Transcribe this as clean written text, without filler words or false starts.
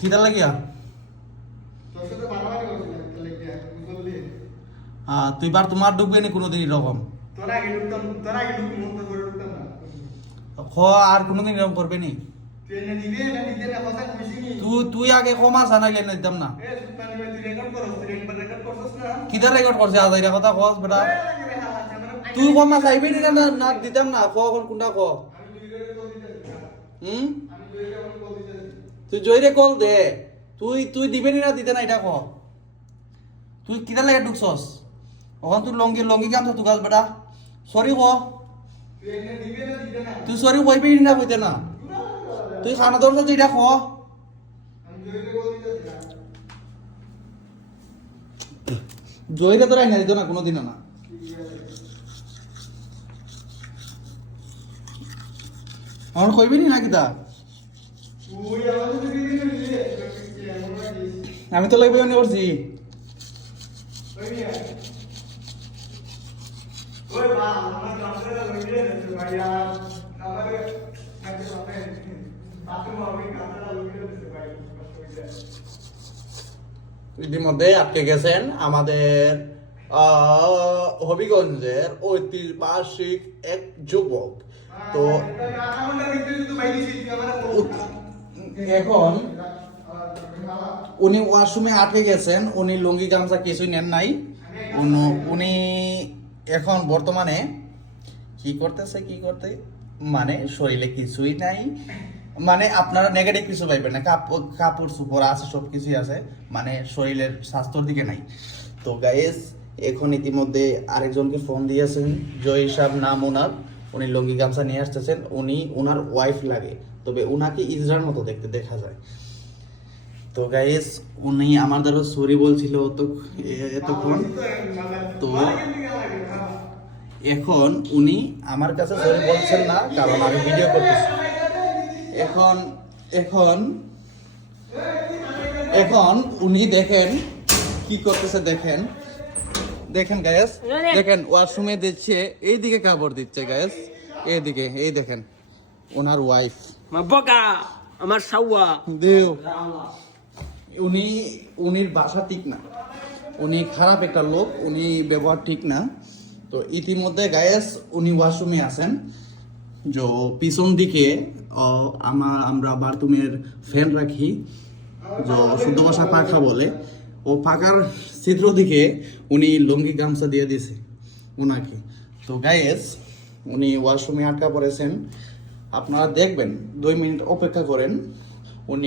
কিটা লাগিয়া তোর সাথে মারামারি করছিলাম তো লেগে বুঝলি তুই বার তোমার ঢুকবে না কোনোদিন এরকম তোরা আগে ঢুকতাম মতো করে ঢুকতাম না আর কোনোদিন এরকম করবে নি তুই না দিবে না দিতে না কথা বেশি নি তুই আগে ক্ষমা জানা গেলে দিতাম না এ সুলতান ভাই তুই রেকর্ড করছ তুই একবার রেকর্ড করছস না কিটা রেকর্ড করছে আজ এটা কথা কস বেটা তুই ক্ষমা চাইবি না না দিতাম না কোন কোনটা ক আমি দুই করে কল দিতেছি হুম আমি দুই করে কল দিতেছি তুই জয়রে কল দে তুই দিবে না দিতে না এটা ক তুই কিটা লাগে ঢুকছস ওখান তুই লঙ্গি কাম তো গাছ বেটা সরি ক তুই এনে দিবে না দিতে না তুই সরি কইবি না কইতে না তুই খানা দরজা তুই এটা ক আমি দুই করে কল দিতেছি জয়রে তোরা এনে দিত না কোনোদিন না আমার কইবি না কিতা তুই আমাদের দিবি দিলে আমি তো লাগবে মনে করছি ওই নিয়ে ওই মা আমার কামড়া লইলে দিতে ভাইয়া আমার কাছে হবে তাতে আমি কামড়া লইলে দিতে ভাই ইতিমধ্যে আটকে গেছেন আমাদের হবিগঞ্জের ঐতিহাসিক এক যুবক তো এখন উনি ওয়াশরুমে আটকে গেছেন উনি লুঙ্গি গামছা কিছুই নেন নাই উনি এখন বর্তমানে কি করতে মানে শরীরে কিছুই নাই মানে আপনারা নেগেটিভ কিছু পাইবেন না কাপড় চোপড় আছে সব কিছুই আছে মানে শরীরের স্বাস্থ্যর দিকে নাই তো গাইস এখন ইতিমধ্যে আরেকজনকে ফোন দিয়েছেন জয় সাহেব নাম ওনার উনি লুঙ্গি গামছা নিয়ে আসতেছেন উনি ওনার ওয়াইফ লাগে তবে উনাকে ইজরার মতো দেখতে দেখা যায় তো গাইস উনি আমার দ্বারা সরি বলছিল তো এতক্ষণ তো এখন উনি আমার কাছে সরি বলছেন না কারণ আমি ভিডিও করতেছি এখন এখন এখন উনি দেখেন কি করতেছে দেখেন গায়েস দেখেন ওয়াশরুমে দিচ্ছে এইদিকে কাপড় দিচ্ছে গায়েস এইদিকে এই দেখেন ওনার ওয়াইফ বকা আমার সাওয়া দেও উনির বাসা ঠিক না উনি খারাপ একটা লোক উনি ব্যবহার ঠিক না তো ইতিমধ্যে গায়েস উনি ওয়াশরুমে আছেন যে পিছন দিকে আমরা বাথরুমের ফ্যান রাখি যে শুদ্ধ ভাষা পাখা বলে ও পাখার ছিদ্র দিকে উনি লুঙ্গি গামছা দিয়ে দিয়েছে ওনাকে তো গাইস উনি ওয়াশরুমে আটকা পড়েছেন আপনারা দেখবেন 2 মিনিট অপেক্ষা করেন